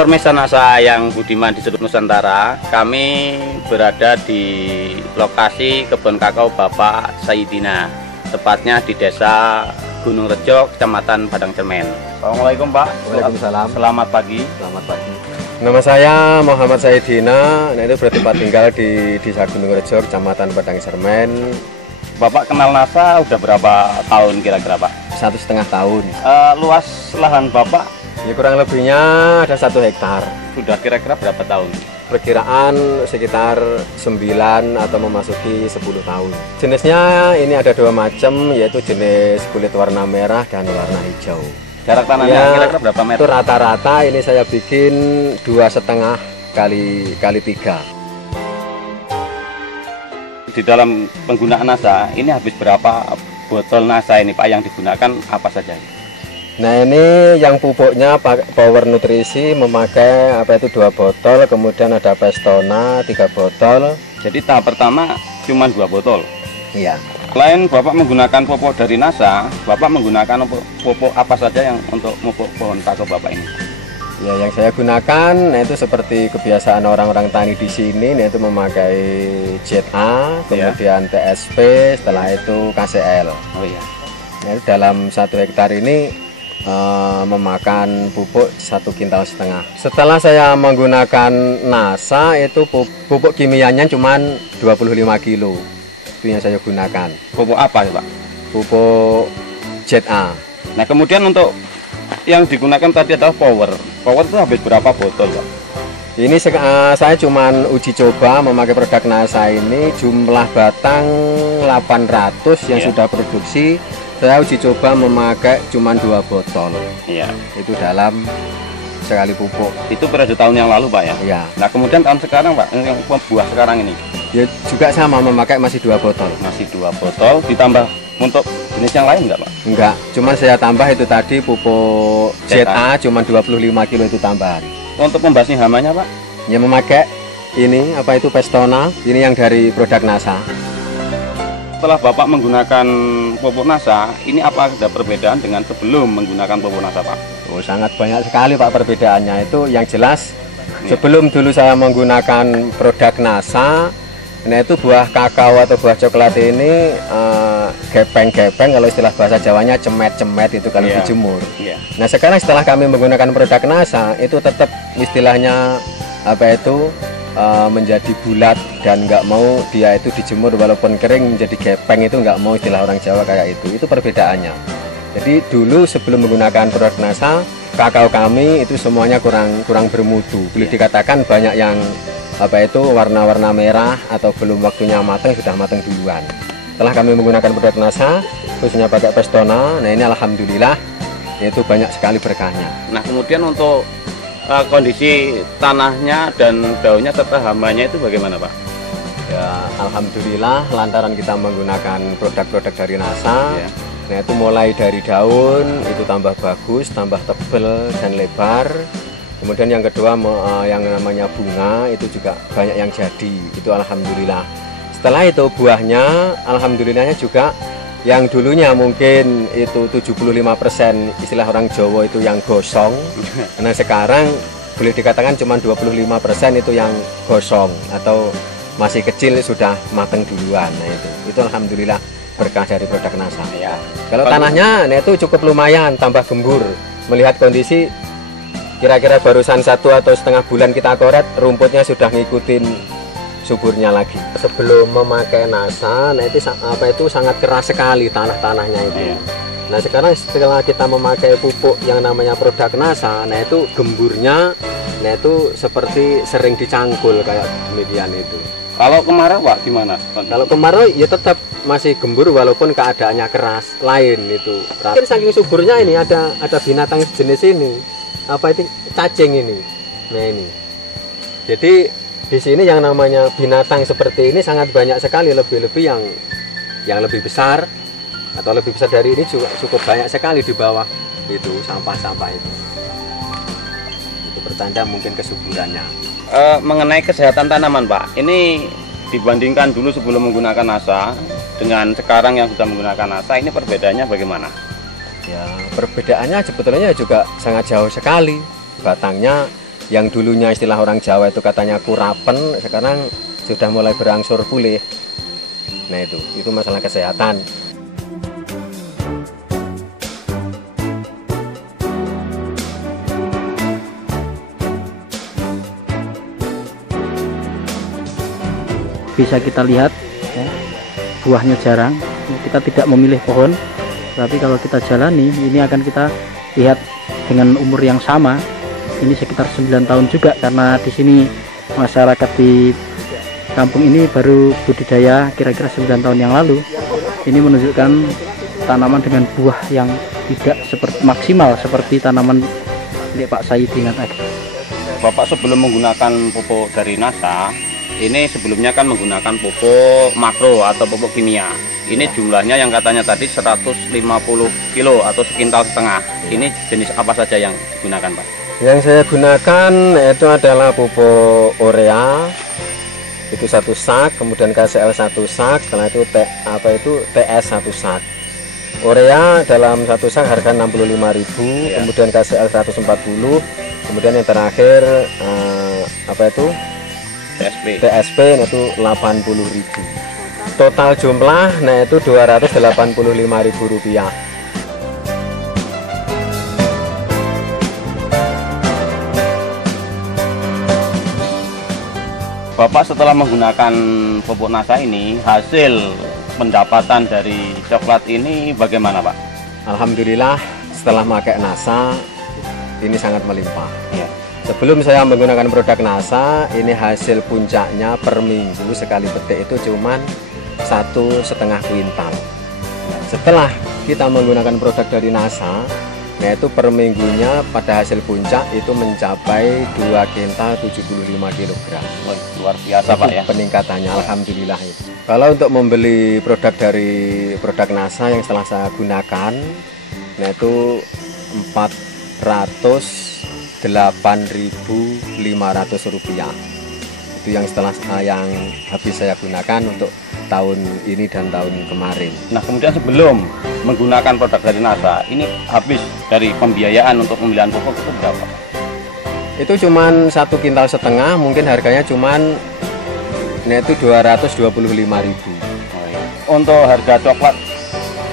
Permesa Nasa yang budiman di seluruh Nusantara, kami berada di lokasi kebun kakao Bapak Saidina, tepatnya di Desa Gunung Rejo, Kecamatan Padang Cermen. Assalamualaikum Pak. Waalaikumsalam. Selamat pagi. Selamat pagi. Nama saya Muhammad Saidina, itu bertempat tinggal di Desa Gunung Rejo, Kecamatan Padang Cermen. Bapak kenal Nasa udah berapa tahun kira-kira Pak? 1,5 tahun. Luas lahan Bapak? Ya kurang lebihnya ada 1 hektar. Sudah kira-kira berapa tahun? Perkiraan sekitar 9 atau memasuki 10 tahun. Jenisnya ini ada 2 macam, yaitu jenis kulit warna merah dan warna hijau. Jarak tanamnya Ya, kira-kira berapa meter? Itu rata-rata ini saya bikin 2,5 kali 3. Di dalam penggunaan Nasa, ini habis berapa botol Nasa ini Pak yang digunakan apa saja? Nah ini yang pupuknya Power Nutrisi memakai 2 botol, kemudian ada Pestona 3 botol. Jadi tahap pertama cuma 2 botol. Iya. Selain Bapak menggunakan pupuk dari Nasa, Bapak menggunakan pupuk apa saja yang untuk pupuk pohon kakao Bapak ini? Ya yang saya gunakan itu seperti kebiasaan orang-orang tani di sini, yaitu memakai ZA, kemudian TSP, setelah itu KCL. Oh iya. Nah, dalam 1 hektar ini memakan pupuk 1,5 kintal. Setelah saya menggunakan Nasa, itu pupuk kimianya cuma 25 kilo. Itu yang saya gunakan. Pupuk apa ya Pak? Pupuk ZA. Nah kemudian untuk yang digunakan tadi adalah Power. Power itu habis berapa botol Pak? Ini saya cuman uji coba memakai produk Nasa ini, jumlah batang 800 yang sudah produksi. Saya uji coba memakai cuma 2 botol. Iya. Itu dalam sekali pupuk. Itu periode tahun yang lalu Pak ya? Iya. Nah kemudian tahun sekarang Pak, yang buah sekarang ini? Ya juga sama, memakai masih 2 botol. Masih 2 botol, ditambah untuk jenis yang lain enggak Pak? Enggak, cuman saya tambah itu tadi pupuk ZA cuma 25 kilo itu tambahan. Untuk membasmi hamanya Pak? Ya memakai ini Pestona, ini yang dari produk Nasa. Setelah Bapak menggunakan pupuk Nasa, ini apa ada perbedaan dengan sebelum menggunakan pupuk Nasa Pak? Oh sangat banyak sekali Pak perbedaannya. Itu yang jelas sebelum dulu saya menggunakan produk Nasa, nah itu buah kakao atau buah coklat ini gepeng-gepeng, kalau istilah bahasa Jawanya cemet-cemet itu kalau dijemur. Nah sekarang setelah kami menggunakan produk Nasa, itu tetap istilahnya menjadi bulat dan nggak mau dia itu dijemur walaupun kering menjadi gepeng, itu nggak mau, istilah orang Jawa kayak itu perbedaannya. Jadi dulu sebelum menggunakan produk Nasa, kakao kami itu semuanya kurang bermutu, boleh dikatakan banyak yang warna-warna merah atau belum waktunya matang sudah matang duluan. Setelah kami menggunakan produk Nasa, khususnya pakai Pestona, nah ini alhamdulillah itu banyak sekali berkahnya. Nah kemudian untuk kondisi tanahnya dan daunnya serta hambanya itu bagaimana Pak? Ya alhamdulillah lantaran kita menggunakan produk-produk dari Nasa, nah itu mulai dari daun itu tambah bagus, tambah tebal dan lebar. Kemudian yang kedua yang namanya bunga itu juga banyak yang jadi, itu alhamdulillah. Setelah itu buahnya alhamdulillahnya juga yang dulunya mungkin itu 75%, istilah orang Jawa itu yang gosong. Nah sekarang boleh dikatakan cuma 25% itu yang gosong atau masih kecil sudah matang duluan. Nah itu alhamdulillah berkah dari produk Nasa. Ya. Kalau tanahnya nah itu cukup lumayan, tambah gembur. Melihat kondisi kira-kira barusan 1 atau setengah bulan kita koret, rumputnya sudah ngikutin suburnya lagi. Sebelum memakai Nasa, nah itu sangat keras sekali tanahnya itu. Nah sekarang setelah kita memakai pupuk yang namanya produk Nasa, nah itu gemburnya, nah itu seperti sering dicangkul kayak demikian itu. Kalau kemarau Pak gimana? Kalau kemarau ya tetap masih gembur walaupun keadaannya keras. Lain itu. Mungkin saking suburnya ini ada binatang jenis ini. Cacing ini. Nah ini. Jadi di sini yang namanya binatang seperti ini sangat banyak sekali, lebih-lebih yang lebih besar atau lebih besar dari ini juga cukup banyak sekali di bawah itu sampah-sampah itu. Itu pertanda mungkin kesuburannya. Mengenai kesehatan tanaman Pak, ini dibandingkan dulu sebelum menggunakan Nasa dengan sekarang yang sudah menggunakan Nasa, ini perbedaannya bagaimana? Ya perbedaannya sebetulnya juga sangat jauh sekali. Batangnya yang dulunya istilah orang Jawa itu katanya kurapen, sekarang sudah mulai berangsur pulih. Nah itu masalah kesehatan. Bisa kita lihat ya, buahnya jarang, kita tidak memilih pohon, tapi kalau kita jalani ini akan kita lihat dengan umur yang sama, ini sekitar 9 tahun juga, karena di sini masyarakat di kampung ini baru budidaya kira-kira 9 tahun yang lalu. Ini menunjukkan tanaman dengan buah yang tidak seperti maksimal seperti tanaman milik Pak Saidina tadi. Bapak sebelum menggunakan pupuk dari NASA, ini sebelumnya kan menggunakan pupuk makro atau pupuk kimia. Ini jumlahnya yang katanya tadi 150 kilo atau sekintal setengah. Ini jenis apa saja yang digunakan, Pak? Yang saya gunakan itu adalah pupuk urea, itu 1 sak, kemudian KCL 1 sak, setelah itu TS 1 sak. Urea dalam 1 sak harga 65.000, kemudian KCL 140, kemudian yang terakhir TSP itu 80.000. Total jumlah itu Rp285.000. Bapak setelah menggunakan pupuk NASA ini, hasil pendapatan dari coklat ini bagaimana, Pak? Alhamdulillah setelah pakai NASA ini sangat melimpah. Ya. Sebelum saya menggunakan produk NASA, ini hasil puncaknya per minggu sekali petik itu cuman 1,5 kuintal. Setelah kita menggunakan produk dari NASA, yaitu per minggunya pada hasil puncak itu mencapai 2 kintal 75 kg. Oh, luar biasa, Pak ya. Peningkatannya alhamdulillah itu. Kalau untuk membeli produk dari produk NASA yang setelah saya gunakan, itu Rp8.500. Itu yang yang habis saya gunakan untuk tahun ini dan tahun kemarin. Nah, kemudian sebelum menggunakan produk dari NASA, ini habis dari pembiayaan untuk pembelian pupuk itu berapa? Itu cuman 1,5 kintal, mungkin harganya cuman itu 225.000. Oh, iya. Untuk harga coklat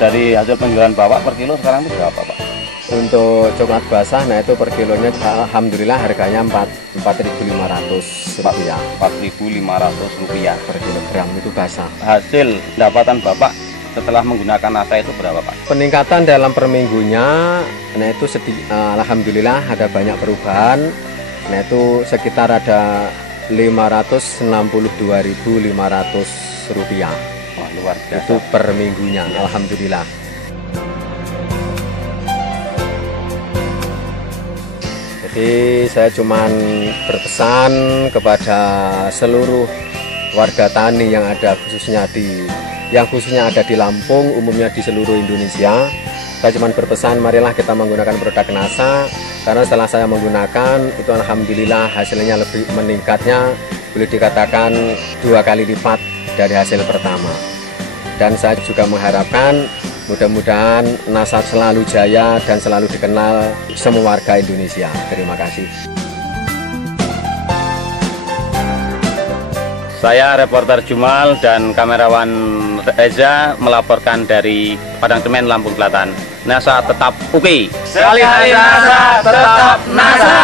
dari hasil penjualan Bapak per kilo sekarang itu berapa, Pak? Untuk coklat basah, itu per kilonya alhamdulillah harganya Rp4.500. Rp4.500 per kilogram itu basah. Hasil pendapatan Bapak setelah menggunakan NASA itu berapa, Pak? Peningkatan dalam per minggunya, itu alhamdulillah ada banyak perubahan. Itu sekitar ada Rp562.500. Wah, luar biasa. Itu per minggunya, alhamdulillah. Jadi saya cuman berpesan kepada seluruh warga tani yang ada khususnya ada di Lampung, umumnya di seluruh Indonesia. Saya cuman berpesan, marilah kita menggunakan produk NASA, karena setelah saya menggunakan itu alhamdulillah hasilnya lebih meningkatnya, boleh dikatakan 2 kali lipat dari hasil pertama. Dan saya juga mengharapkan mudah-mudahan NASA selalu jaya dan selalu dikenal semua warga Indonesia. Terima kasih. Saya reporter Jumal dan kamerawan Reza melaporkan dari Padang Cemen, Lampung Selatan. NASA tetap oke. Sekali hari NASA tetap NASA.